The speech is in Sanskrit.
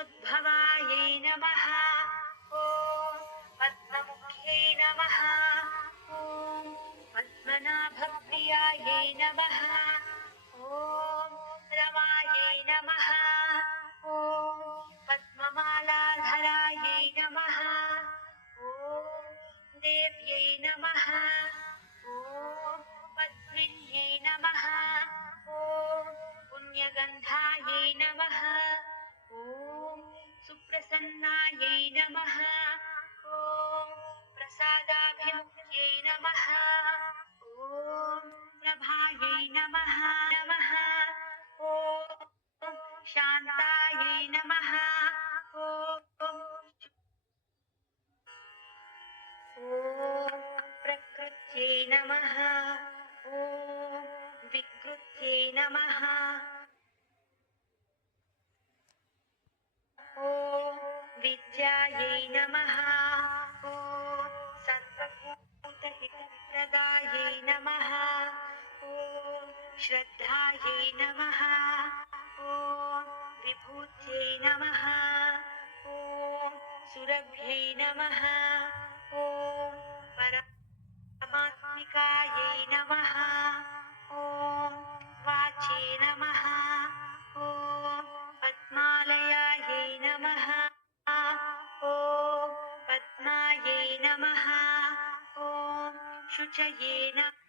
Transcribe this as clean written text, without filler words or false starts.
पद्मोद्भवायै नमः। ॐ पद्ममुख्यै नमः। ॐ पद्मनाभप्रियायै नमः। ॐ रमायै नमः। ॐ पद्ममालाधरायै नमः। ॐ देव्यै नमः। ॐ पद्मिन्यै नमः। ॐ पुण्यगन्धायै नमः। ॐ सुप्रसन्नायै नमः। ॐ प्रसादाभिमुख्यै नमः। ॐ प्रभायै नमः। ॐ शान्तायै नमः। ॐ प्रकृत्यै नमः। ॐ विकृत्यै नमः। ॐ विद्यायै नमः। ॐ सर्वभूतहितप्रदायै नमः। ॐ श्रद्धायै नमः। ॐ विभूत्यै नमः। ॐ सुरभ्यै नमः। ॐ परमात्मिकायै नमः। ॐ वाचे नमः। ॐ पद्मालयायै नमः। ॐ पद्मायै नमः। ॐ शुचये नमः।